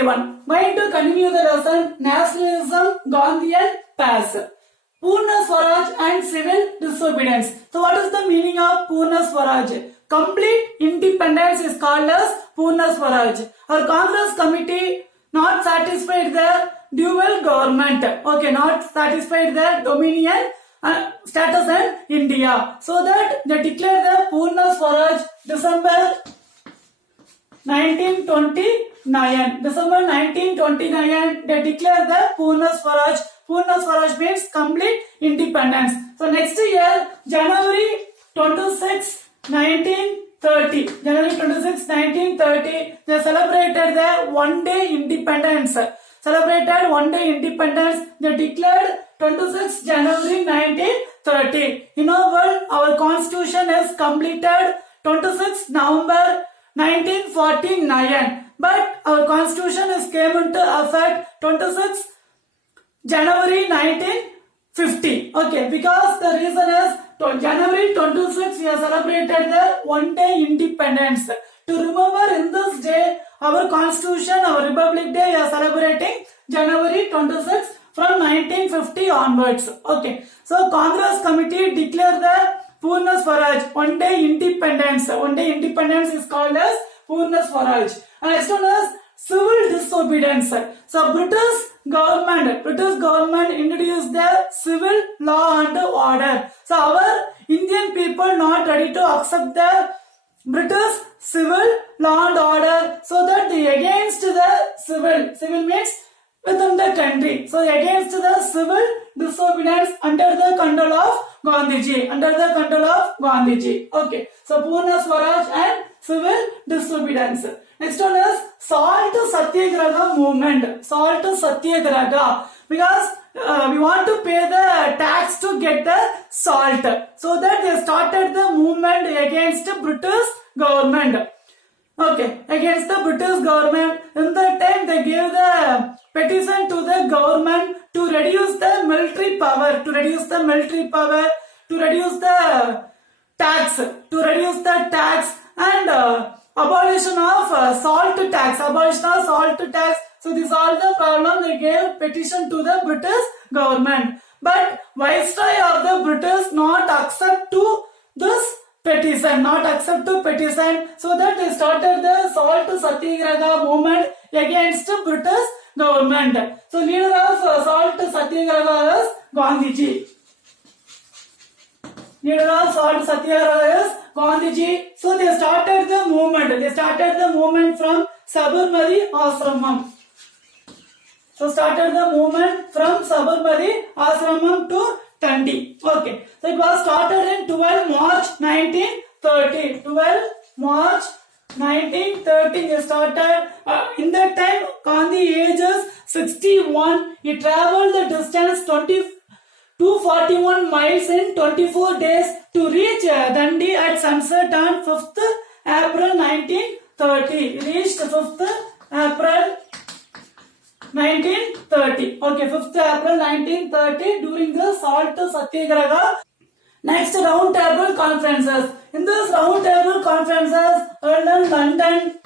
everyone. Going to continue the lesson Nationalism, Gandhian Pass. Purna Swaraj and Civil Disobedience. So what is the meaning of Purna Swaraj? Complete independence is called as Purna Swaraj. Our Congress committee not satisfied the dual government. Okay, not satisfied the dominion status in India. So that they declared the Purna Swaraj December 1929. December 1929 they declared the Purna Swaraj. Purna Swaraj means complete independence. So next year, January 26, 1930. January 26, 1930, they celebrated the one-day independence. Celebrated one-day independence. They declared 26 January 1930. In our world, our constitution is completed 26 November 1949. But our constitution is came into effect 26 January 1950. Okay, because the reason is January 26 we have celebrated the one day independence. To remember in this day our constitution, our Republic Day we are celebrating January 26 from 1950 onwards. Okay, so Congress committee declared the Purna Swaraj, one day independence. One day independence is called as Purna Swaraj. And next one is civil disobedience. So British government introduced the civil law and order. So our Indian people not ready to accept the British civil law and order, so that they against the civil means within the country. So against the civil disobedience under the control of Gandhiji. Okay. So Purna Swaraj and civil disobedience. Next one is Salt Satyagraha movement. Salt Satyagraha. Because we want to pay the tax to get the salt. So that they started the movement against the British government. Okay, against the British government. In that time they gave the petition to the government to reduce the military power, to reduce the tax, and abolition of salt tax. So this all the problem they gave petition to the British government. But Viceroy of the British not accept to this petition, so that they started the Salt Satyagraha movement against the British government. So leader of Salt Satyagraha is Gandhiji. So they started the movement from Sabarmati Ashramam. To Tandi. Okay. So it was started in 12 March 1930. 12 March 1930 they started. In that time Gandhi ages 61. He traveled the distance 241 miles in 24 days to reach Dandi at sunset on 5th April 1930. He reached 5th April 1930. Okay, 5th April 1930 during the Salt Satyagraha. Next, round table conferences. In this round table conferences held in London,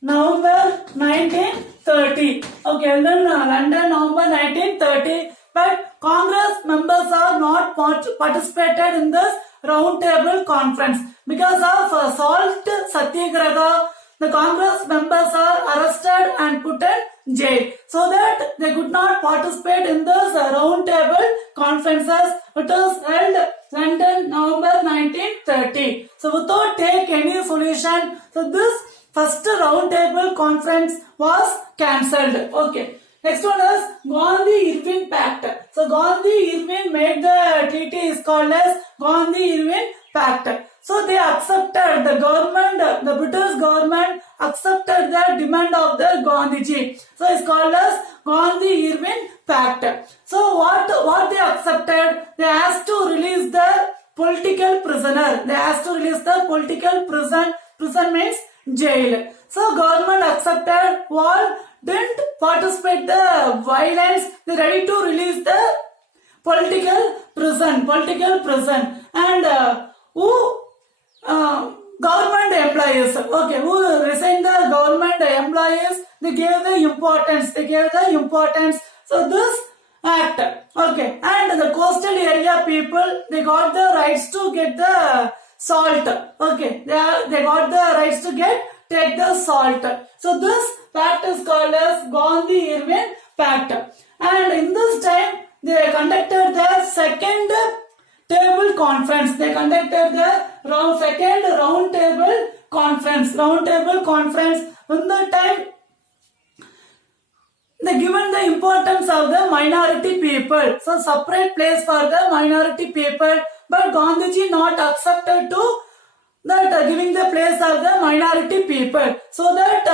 November 1930. Okay, held in London, November 1930. But Congress members are not participated in this round table conference because of Salt Satyagraha. The Congress members are arrested and put in jail, so that they could not participate in this round table conferences. It was held London, November 1930. So without take any solution, so this first round table conference was cancelled. Okay. Next one is Gandhi-Irwin Pact. So Gandhi-Irwin made the treaty is called as Gandhi-Irwin Pact. So they accepted, the government, the British government accepted the demand of the Gandhiji. So it's called as Gandhi-Irwin Pact. So what they accepted, they asked to release the political prisoner. Prison means jail. So government accepted, all didn't participate the violence. They ready to release the political prison. And who government employees, okay, who resigned the government employees, they gave the importance, so this act, okay, and the coastal area people, they got the rights to get the salt, okay, they got the rights to take the salt, so this pact is called as Gandhi-Irwin Pact, and in this time they conducted the second table conference. They conducted the second round table conference. In the time, they given the importance of the minority people. So separate place for the minority people. But Gandhiji not accepted to that giving the place of the minority people. So that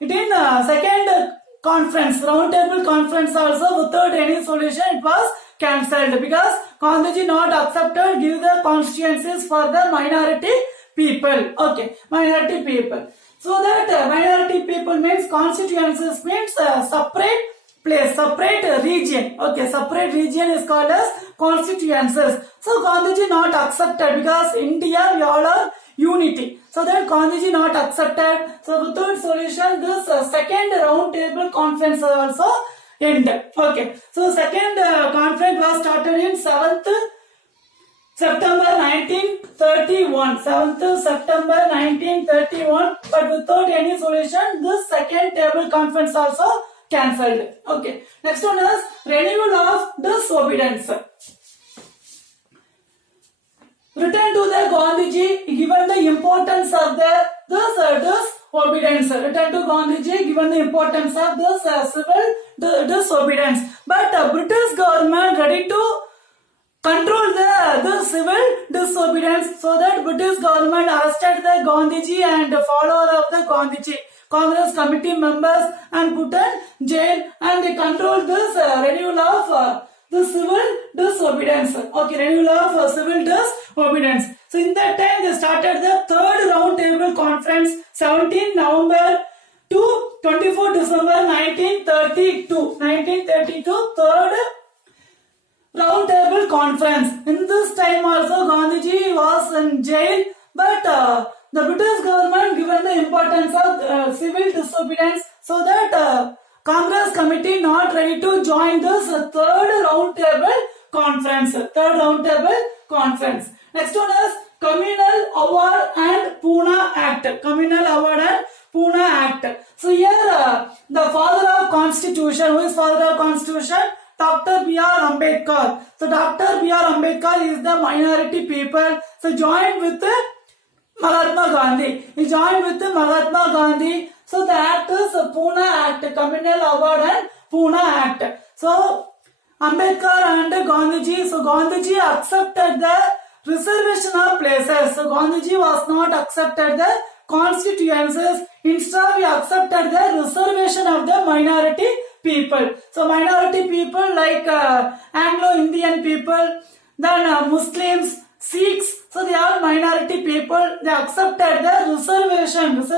it in second conference, round table conference also, without any solution, it was cancelled because Gandhiji not accepted give the constituencies for the minority people. Okay, minority people. So that minority people means constituencies means separate place, separate region. Okay, separate region is called as constituencies. So Gandhiji not accepted because India we all are unity. So that Gandhiji not accepted. So without solution, this second round table conference also end. Okay, so second conference was started in 7th September 1931. 7th September 1931. But without any solution, this second table conference also cancelled. Okay, next one is renewal of disobedience. Written to the Gandhiji, given the importance of the disobedience. Written to Gandhiji, given the importance of this civil disobedience. But British government ready to control the civil disobedience, so that British government arrested the Gandhiji and follower of the Gandhiji, Congress committee members, and put in jail, and they control this renewal of the civil disobedience. Okay, renewal of civil disobedience. So in that time they started the third round table conference, 17 November to 24 December 1932. 1932 third round table conference. In this time also Gandhiji was in jail, but the British government given the importance of civil disobedience, so that Congress committee not ready to join this third round table conference. Third round table conference. Next one is Communal Award and Pune Act. Communal Award and Pune Act. So here the father of constitution, who is father of constitution? Dr. B.R. Ambedkar. So Dr. B.R. Ambedkar is the minority people. So joined with Mahatma Gandhi. He joined with Mahatma Gandhi. So the act is Pune Act, Communal Award and Pune Act. So Ambedkar and Gandhiji. So Gandhiji accepted the reservation of places. So Gandhiji was not accepted the constituencies. Instead, we accepted the reservation of the minority people. So minority people like Anglo-Indian people, then Muslims, Sikhs. So they are minority people. They accepted the reservation of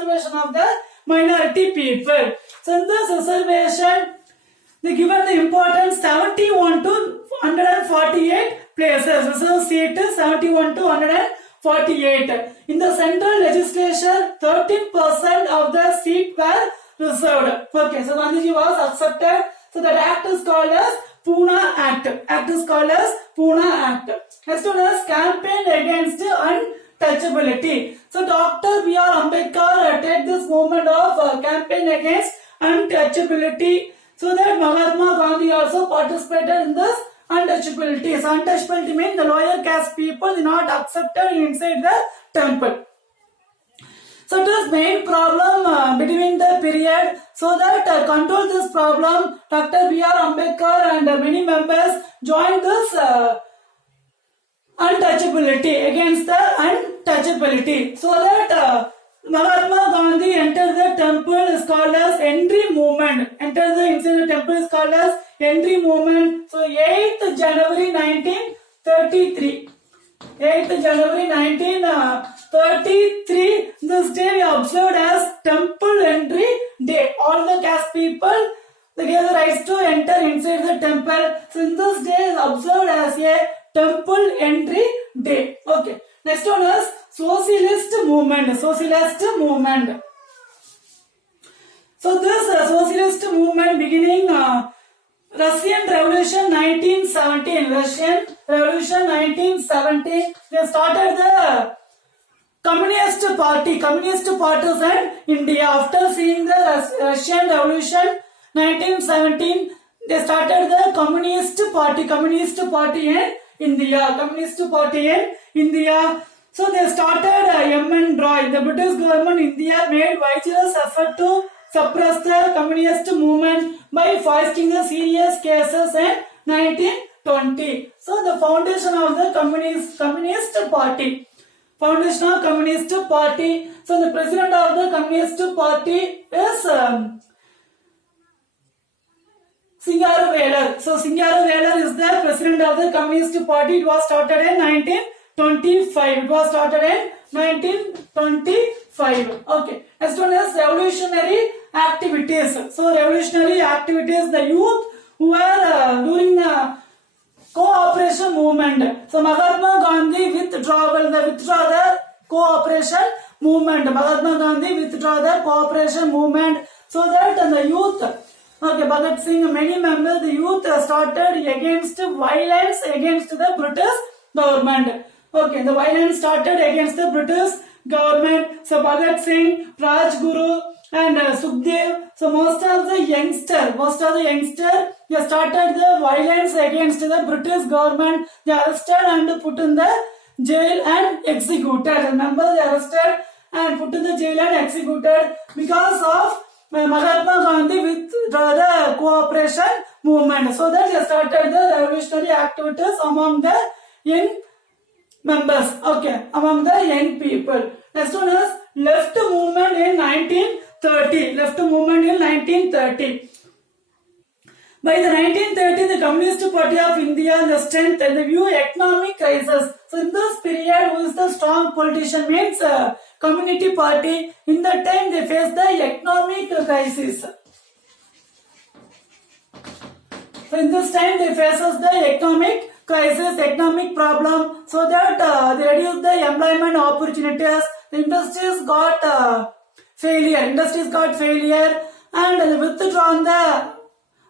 the minority people. So in this reservation, they given the importance 71 to 148 places. Reserve seat is 71 to 148. In the central legislature, 13% of the seat were reserved. Okay, so Gandhiji was accepted. So that act is called as Pune Act. Act is called as Pune Act. Next one is campaign against untouchability. So Dr. B.R. Ambedkar take this movement of campaign against untouchability. So that Mahatma Gandhi also participated in this untouchability. So untouchability means the lower caste people are not accepted inside the temple. So it is main problem between the period. So that control this problem, Dr. B.R. Ambedkar and many members joined this untouchability, against the untouchability. So that Mahatma Gandhi entered the temple is called as entry movement. Enter the inside the temple is called as entry movement. So 8th January 1933. 8th January 1933. This day we observed as Temple Entry Day. All the caste people, they gave the rights to enter inside the temple. So this day is observed as a Temple Entry Day. Okay. Next one is socialist movement. Socialist movement. So this socialist movement beginning Russian Revolution 1917. Russian Revolution 1917. They started the Communist parties in India. After seeing the Russian Revolution 1917, they started the Communist party in India. Communist party in India. So they started M.N. Roy. The British government in India made vigorous effort to suppress the communist movement by foisting the serious cases in 1920. So the foundation of the Communist Party. Foundation of Communist Party. So the president of the Communist Party is Singaru Velar. So Singaru Velar is the president of the Communist Party. It was started in 1925. It was started in 1925. Okay. Next one is revolutionary activities. So revolutionary activities, the youth who were during the cooperation movement. So Mahatma Gandhi withdraw the cooperation movement. Mahatma Gandhi withdraw the cooperation movement. So that the youth, okay, Bhagat Singh, many members, the youth started against violence against the British government. Okay, the violence started against the British government. So Bhagat Singh, Rajguru and Sukhdev. So most of the youngsters, they started the violence against the British government. They arrested and put in the jail and executed. Remember, they arrested and put in the jail and executed because of Mahatma Gandhi withdraw the cooperation movement. So that they started the revolutionary activities among the young members. Okay, among the young people. Next one is left movement in 1930. Left movement in 1930. By the 1930, the Communist Party of India, the strength and the view economic crisis. So in this period, who is the strong politician means Community Party. In that time, they faced the economic crisis. So in this time, they faces the economic crisis, economic problem. So that they reduced the employment opportunities. The industries got failure, and they withdrawn the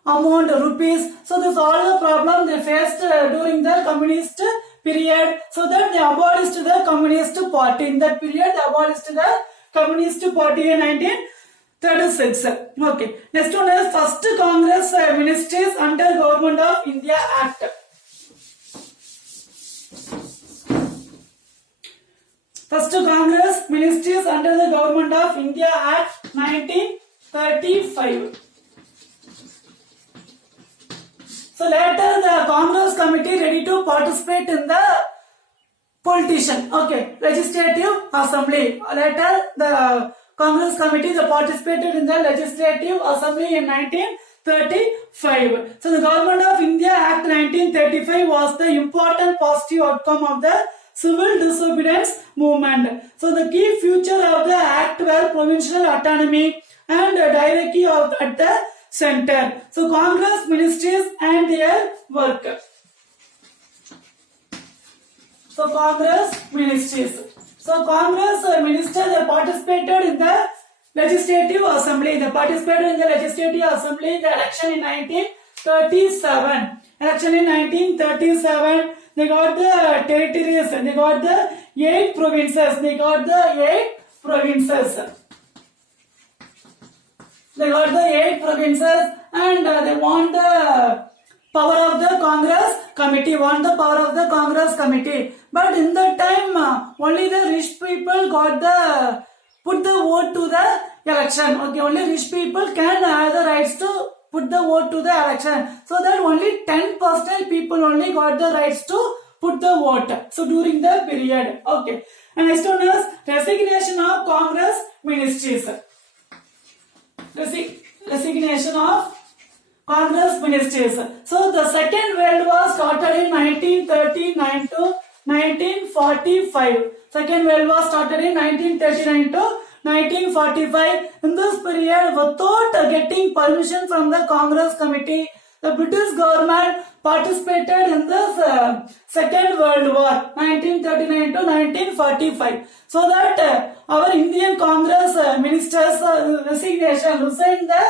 amount rupees. So this all the problem they faced during the communist period. So that they abolished the Communist Party. In that period, they abolished the Communist Party in 1936. Okay. Next one is first Congress Ministries under Government of India Act. First Congress Ministries under the Government of India Act 1935. So later the Congress committee ready to participate in the politician. Okay, legislative assembly. Later the Congress committee they participated in the legislative assembly in 1935. So the Government of India Act 1935 was the important positive outcome of the civil disobedience movement. So the key feature of the act were provincial autonomy and hierarchy at the center. So Congress ministries and their work. So Congress ministries. So Congress ministers they participated in the legislative assembly. They participated in the legislative assembly in the election in 1937. Election in 1937. They got the territories. They got the 8 provinces. They got the 8 provinces. They got the 8 provinces and they want the power of the Congress committee. Want the power of the Congress committee. But in that time, only the rich people got the put the vote to the election. Okay, only rich people can have the rights to put the vote to the election. So that only 10% people only got the rights to put the vote. So during the period. Okay. And next one is resignation of Congress ministries. Resignation of Congress ministries. So the Second World War started in 1939 to 1945. Second World War started in 1939 to 1945. In this period, without getting permission from the Congress committee, The British government participated in this Second World War 1939 to 1945. So that our Indian Congress ministers resigned the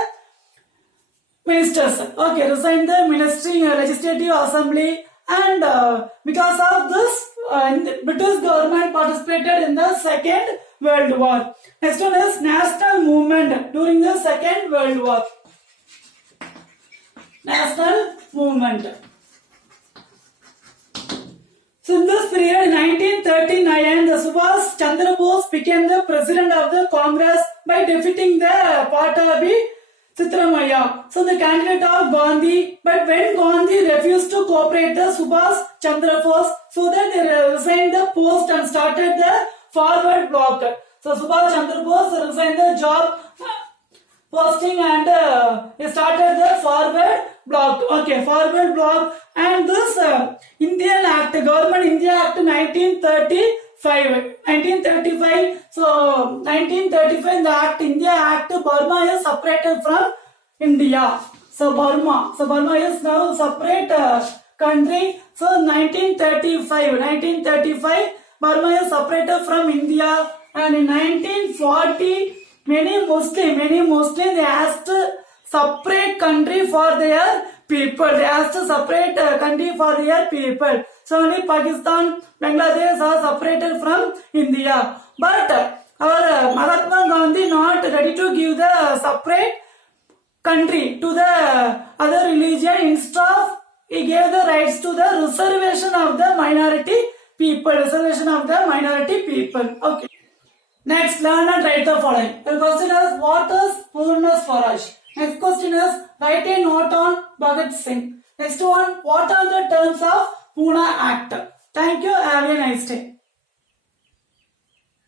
ministers. Okay, resigned the ministry, legislative assembly, and because of this, the British government participated in the Second World War. Next one is national movement during the Second World War. National movement. So in this period, in 1939, the Subhash Chandra Bose became the president of the Congress by defeating the Patabi Sitramaya. So the candidate of Gandhi, but when Gandhi refused to cooperate the Subhash Chandra Bose, so that they resigned the post and started the forward bloc. So Subhash Chandra Bose resigned the job posting and he started the forward bloc. Okay, forward bloc, and this Indian Act, Government India Act 1935. 1935. So 1935, the Act, India Act, Burma is separated from India. So Burma is now separate country. So 1935, Burma is separated from India, and in 1940, many Muslims they asked separate country for their people. They asked separate country for their people. So only Pakistan, Bangladesh are separated from India. But our Mahatma Gandhi not ready to give the separate country to the other religion. Instead, he gave the rights to the reservation of the minority people. Okay. Next, learn and write the following. The question is, what is Purna Swaraj? Next question is, write a note on Bhagat Singh. Next one, what are the terms of Pune Act? Thank you. Have a nice day.